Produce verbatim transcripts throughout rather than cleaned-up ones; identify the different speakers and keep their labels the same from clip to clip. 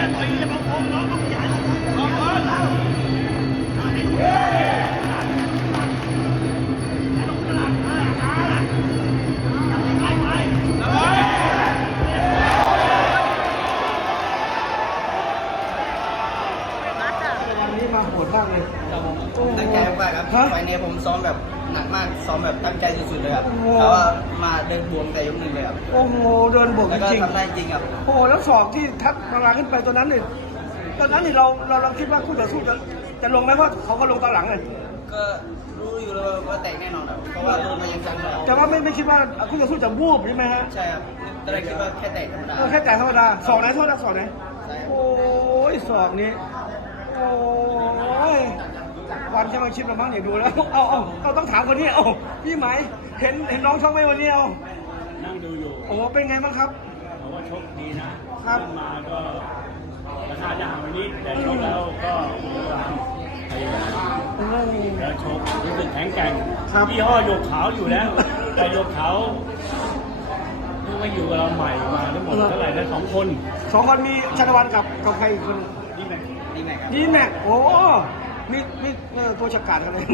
Speaker 1: นี้มาโหดมากเลย
Speaker 2: ครับผมตั้งใจมากครับไฟนี้ผมซ้อมแบบหนักมากซ้อมแบบตั้งใจสุดๆเลยครับแล้วว่ามาเดินบวมแต่ยกหนึ่งเลยครับ
Speaker 1: โอ้โหเดินบวกจริง
Speaker 2: ทำได้จริงครับ
Speaker 1: โอ้โหแล้วศอกที่ทัดพลังขึ้นไปตัวนั้นนี่ตอนนั้นนี่เราเราเราคิดว่าคู่ต่อสู้จะจะลงไหมเพราะเขาก็ลงตอนหลังเลย
Speaker 2: ก็รู้อยู่แล้วว่าแตกแน่นอนครับเพราะว่าโดนมายังจังเลย
Speaker 1: แต่ว่าไม่ไม่คิดว่าคู่ต่อสู้จะวูบใช่ไหมฮะ
Speaker 2: ใช่ครับตอนแรกคิดว่าแค่แตกธรรมดา
Speaker 1: แค่แตกธรรมดาศอกไหนโทษนะศอกไหนโอ้ยศอกนี้โอ้ยวันแชมเปี้ยนชิพละมั้งเนี่ยดูแล้วเอาเอาเราต้องถามคนนี้เอาพี่ไหมเห็นเห็นน้องชกไหมวันนี้เอา
Speaker 3: นั่งดูอยู่
Speaker 1: โอ้เป็นไงบ้างครับ
Speaker 3: เขาว่าชกดีนะครับมาก็ราคาจะห่างไปนิดแต่ชกแล้วก็พยายามแล้วชกรู้สึกแข็งแกร่งยี่ห้อโยกขาวอยู่แล้วแต่โยกขาวเพิ่งมาอยู่กับเราใหม่มาทั้งหมดเท่าไหร่นะสองคน
Speaker 1: สองคนมีชาตวันกับกับใครอีกคน
Speaker 2: ดีแม็กดีแม็ก
Speaker 1: ดีแม็กโอ้มีมีตัวฉกาจกันเลย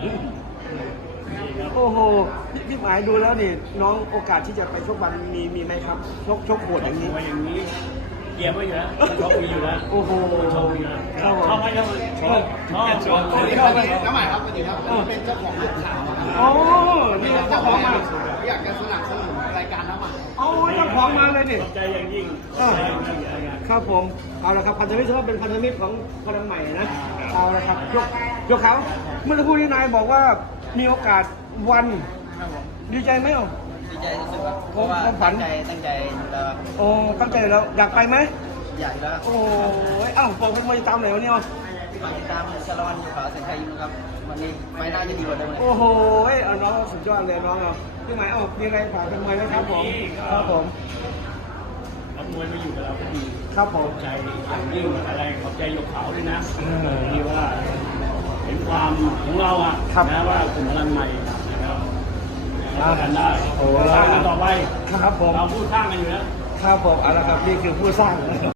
Speaker 1: โอ้โหพี่หมายดูแล้วนี่น้องโอกาสที่จะไปชกบันมีมีไหมครับชกชกโหดอย่างนี้
Speaker 3: ว่าอย่างนี้เกี่ยวไว้อยู่แล้วชกมีอยู่แล้ว
Speaker 1: โอ้โห
Speaker 3: ชกมีอยู่แล้วชอบไหมชอบชอบชอบชอบ
Speaker 2: ชอบน้ำใหม่ครับสวัสดีครับเป็นเจ้าของลูกขาว
Speaker 1: โอ้นี่เจ้าของมา
Speaker 2: อยากจะสนับสนุนรายการน้ำใหม่
Speaker 1: โอ้เจ้าของมาเลยนี่
Speaker 3: ใจอย่างยิ่ง
Speaker 1: ครับผมเอาละครับพันธมิตรถือว่าเป็นพันธมิตรของพลังใหม่นะเอาละครับยกยกเขาเมื่อสักครู่นี้นายบอกว่ามีโอกาสวันดีใจไหมอ่ะ
Speaker 2: ดีใจสุดๆครับเพราะว่าตั้งใจตั้งใจแล้ว
Speaker 1: โอ้ตั้งใจแล้วอยากไปไหม
Speaker 2: อยากแล้ว
Speaker 1: โอ้ยอ้าวบอกเป็นมวยตามไหนวันนี้อ่ะ
Speaker 2: มาติดตามชาละวันอยู่ขาวแสงไทยยิมนะครับวันนี้ไม่น่าจะดีกว่าเดิมเลย
Speaker 1: โอ้โหเอาน้องสุดยอดเลยน้องเอาพี่หมายเอามีอะไรฝากเป็นมวยไหมครับผมครับผม
Speaker 3: นักมวยมาอยู่กับเราก็ดี
Speaker 1: ครับผม
Speaker 3: ใจอย่างยิ่งอะไรขอบใจยกเขาด้วยนะที่ว่าเห็นความของเราอ่ะนะว่ากลุ่มพลังใหม่นะครับเรากันได้โอ้สร้างกันต่อไป
Speaker 1: ครับผม
Speaker 3: เราพูดสร้างกันอยู่แล้ว
Speaker 1: ครับผมเอาละครับนี่คือผู้สร้าง